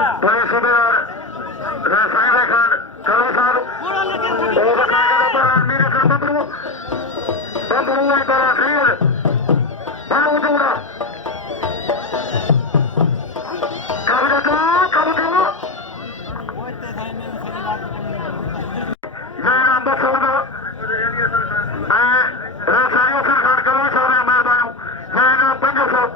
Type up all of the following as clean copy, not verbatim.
बड़े सूबेदार साहिब खान कालू साहब और मेरे सर बबरू बड़ा सैयद बाबू जोड़ा कब दो मैं बसों का साहिब खान कालू साहब मेहरबान मैं पंजो साहब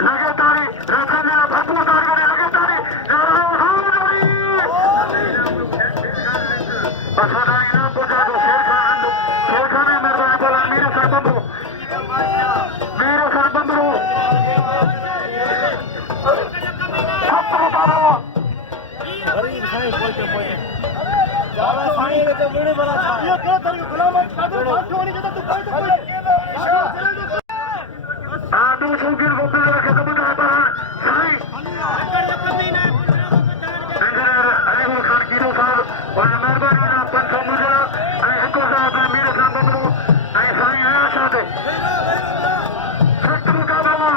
लगातार रखा मेरा भरपूर कार्य लगातार असदारी नाम पहुंचा दो शेर खान है मेहरबान बोला मेरे सर बंबरू आदू शौकीन को रखे तो बताता साई इंजीनियर अलीगुल खान कीरो साहब और मेहरबानी ना पंचो मुजरा हिको साहब मेरे साहब बबरू साई आया साथे सख्त मुकाबला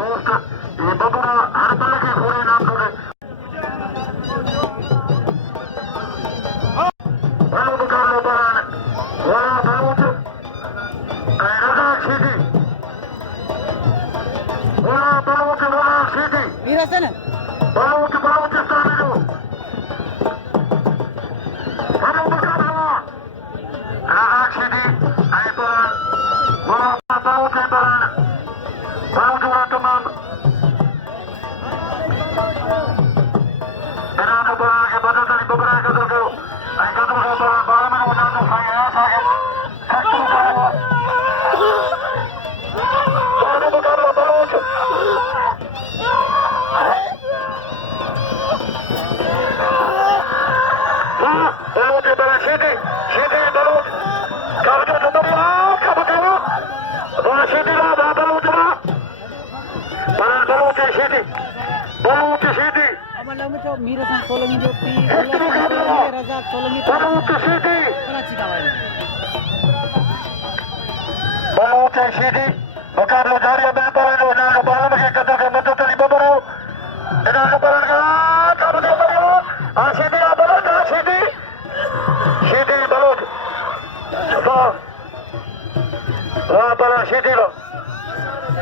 दोस्त ये बबुरा हर पल के घोड़े नाम Balut Istanbul. Balut Istanbul. Rahat Sidi, Ayban, Balut Ayban, Balut Tamam. Berada berada pada tadi beberapa dulu. Ayat dulu balaman udah saya saya. Satu baru. Baru balut. Balut Ayban Sidi, Sidi balut. Kamu tutup kamu. Balut Sidi lah balut lah. Balut Sidi. Balut Sidi. तो मीरा सन 16 में जो P रजा 16 में कला चिका वाले Balut Sidi. Bakal dari beberapa orang balam ke kata mata tadi beberapa. Ina kapalan ka kamu tahu. Sidi balut Sidi. Sidi balut. Balut Sidi lo.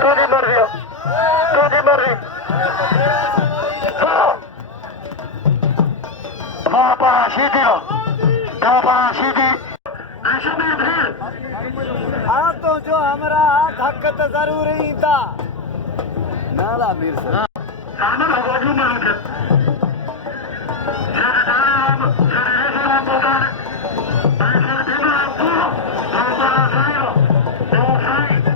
Tu di marzi. Tu di marzi. Balut Sidi lo. Balut Sidi. ऐसा में भी हाँ तो जो हमारा हक तो जरूर ही था नाला मीर सर सामने होगा मालूम है हम बोलते ऐसे दिन आपको हमारा साइड दो साइड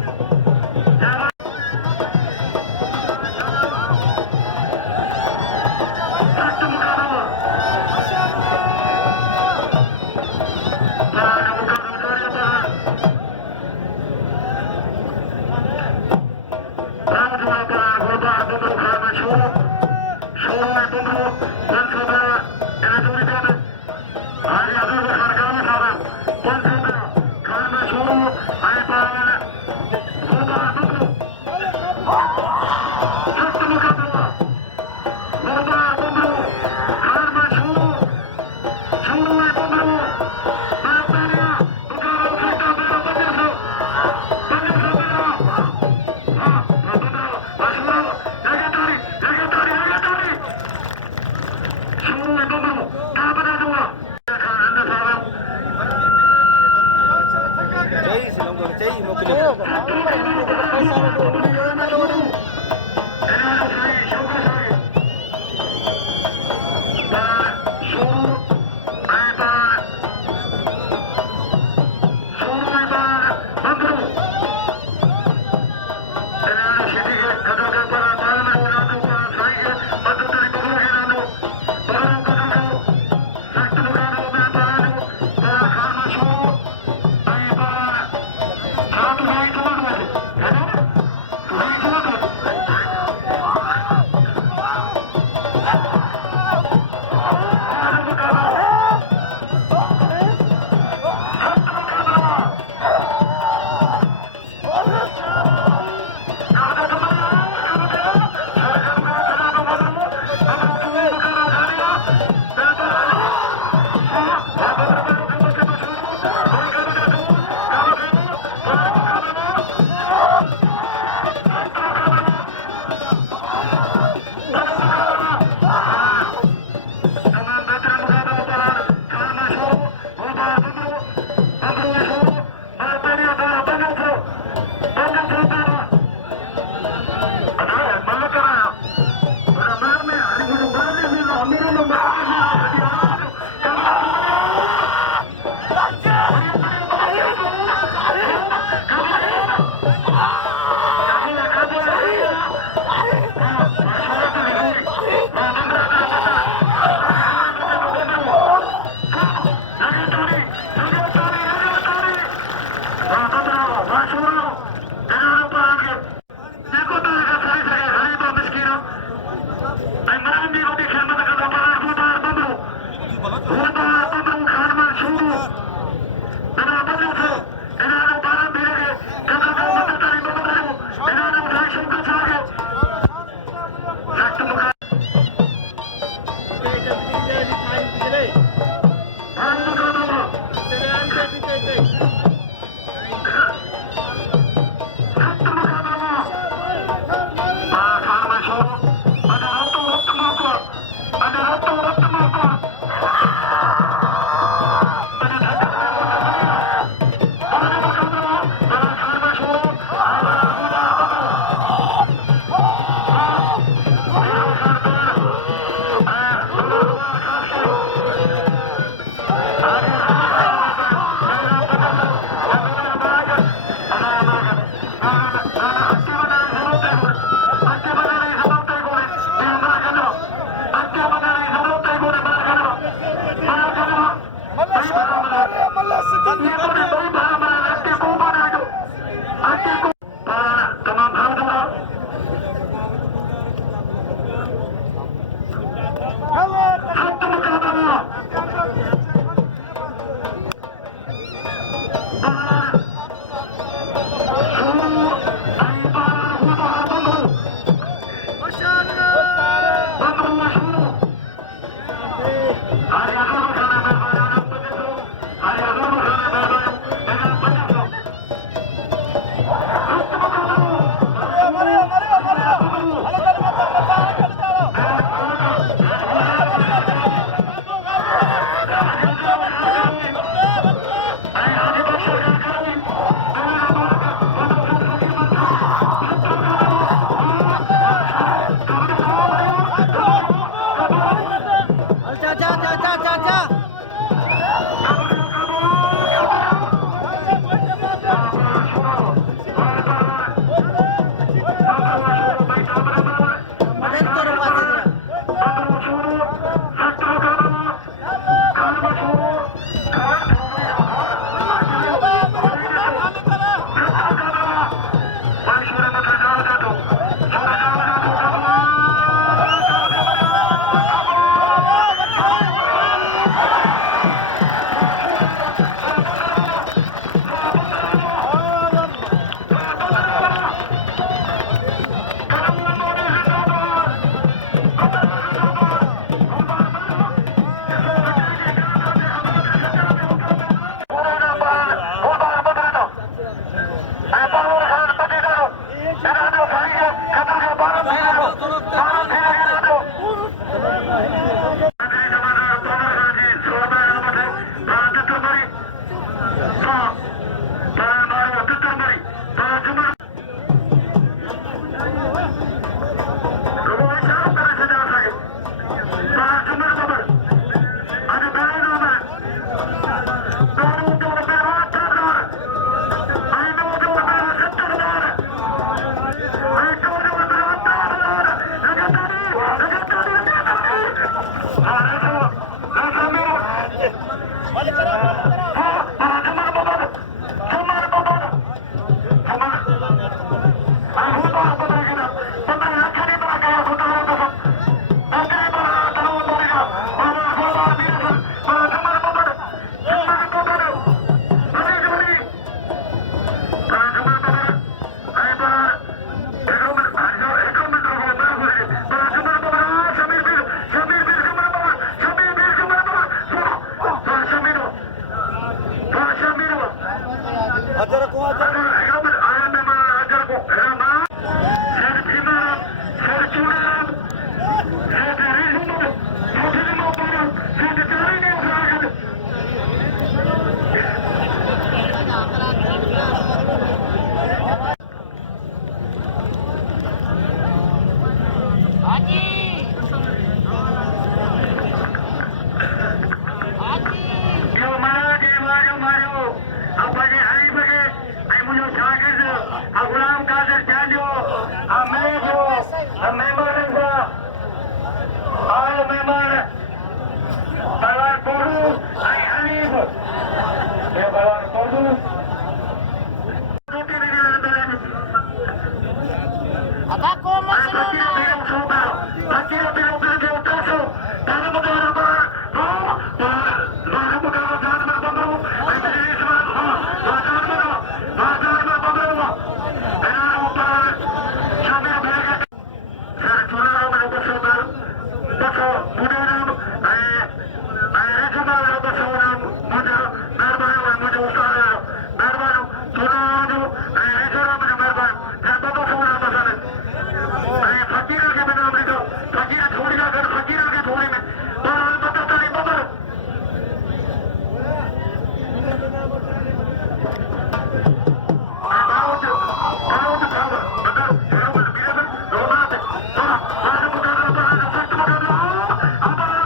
Apa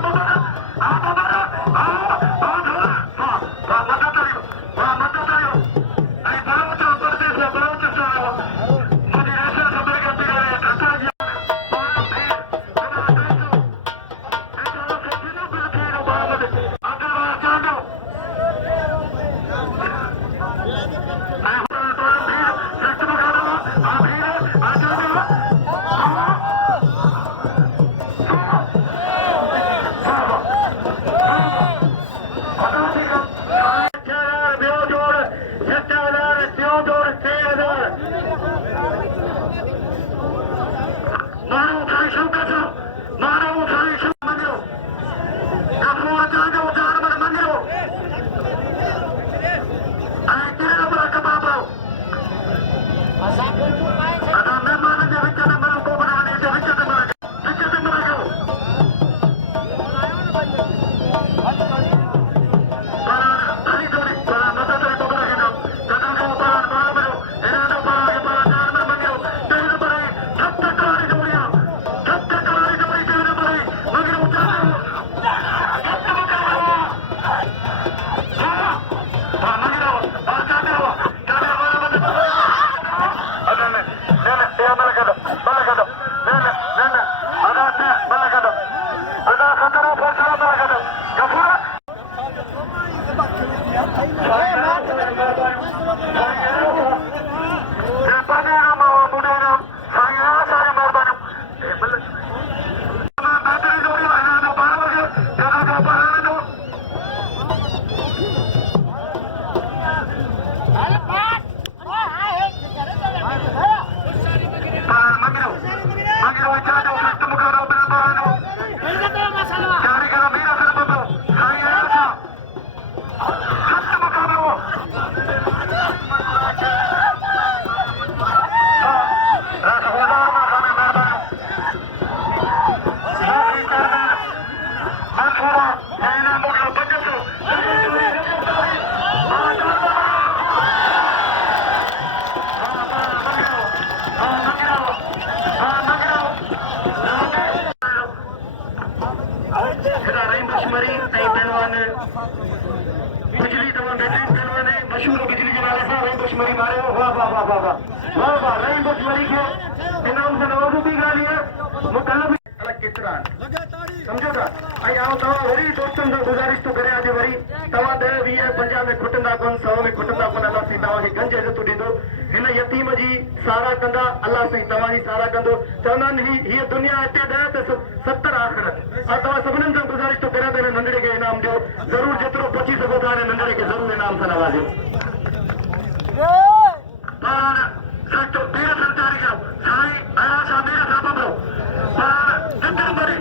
खिला रही मछमरी ऐं पहलवान बिजली तव्हां बेहतरीन पहलवान है मशहूर बिजली के नाले सां रही मछमरी मारियो वाह वाह वाह वाह वाह वाह वाह रही मछमरी खे इनाम सां नवाज़ो थी ॻाल्हि आहे मुतलब अलॻि केतिरा आहिनि समझो था ऐं आउं तव्हां वरी दोस्तनि सां गुज़ारिश थो करियां जे वरी तव्हां 10 20 50 में खुटंदा कोन 100 में खुटंदा कोन अलाह साईं तव्हांखे गंज इज़त ॾींदो हिन यतीम जी सारा कंदा अलाह साईं तव्हांजी सारा कंदो चवंदा आहिनि हीअ दुनिया हिते ॾह त 70 आख़िरत ऐं तव्हां सभिनीनि सां गुज़ारिश थो करियां त हिन नंढड़े खे इनाम ॾियो ज़रूरु जेतिरो पहुची सघो था हिन नंढड़े खे ज़रूरु इनाम सां नवाज़ियो पाण सचो पीर सरकारी कयो साईं आया छा मेरे सां बबरो पाण जिंदर मरी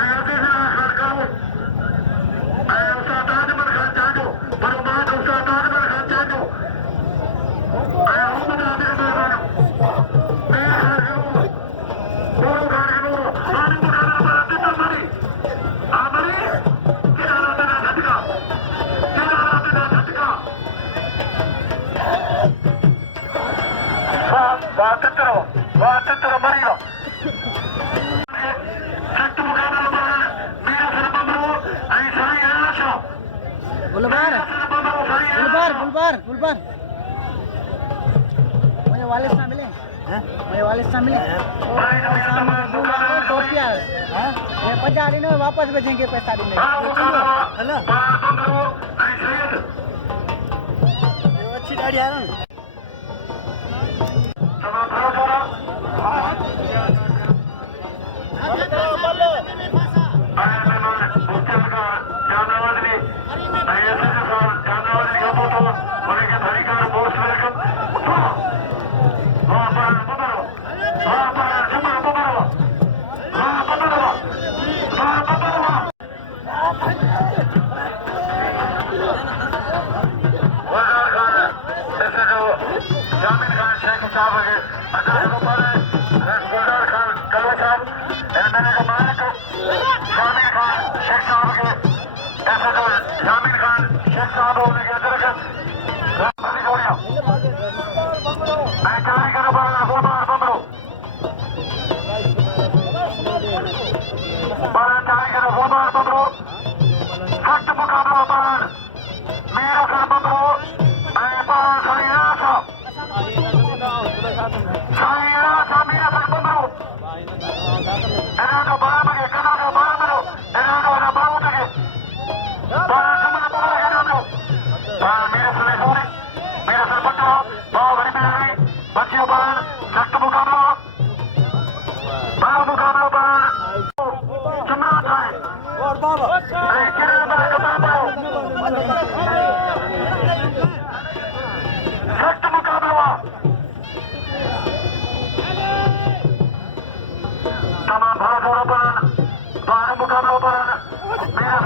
ऐं अॻे सां सरकारो ऐं उस्ताद आजमल ख़ान चांडो पर बाद उस्ताद आजमल ख़ान चांडो ऐं अहमद आमिर मेहमान मेर ख़ान ज़रूर गोरो ख़ान ज़रूर पाणी मुकाबला पर जिंदर मरी आमरी किनारा बिना झटका वाह मरी लो सख्त मुकाबला पर मेरा सर बबरू ऐं साईं आशा गुलबार गुलबार गुलबार गुलबार मुझे वालिद से मिले मुझे वालिद से मिले दो प्यार ये 50 दिन में वापस भेजेंगे पैसा दिन है ना अच्छी गाड़ी आ रहा है जामिन खान शेख साहब के अदालतों पर गुलजार खान कलवा साहब मैंने का मालिक जामिन खान शेख साहब के ऐसे जो जामिन खान शेख साहब होने के अंतर्गत बड़ी जोड़ियां जारी करो बार बमरो जारी करो बार बमरो सख्त मुकाबला पर मेरा सर बमरो मुकाबला पर मेरा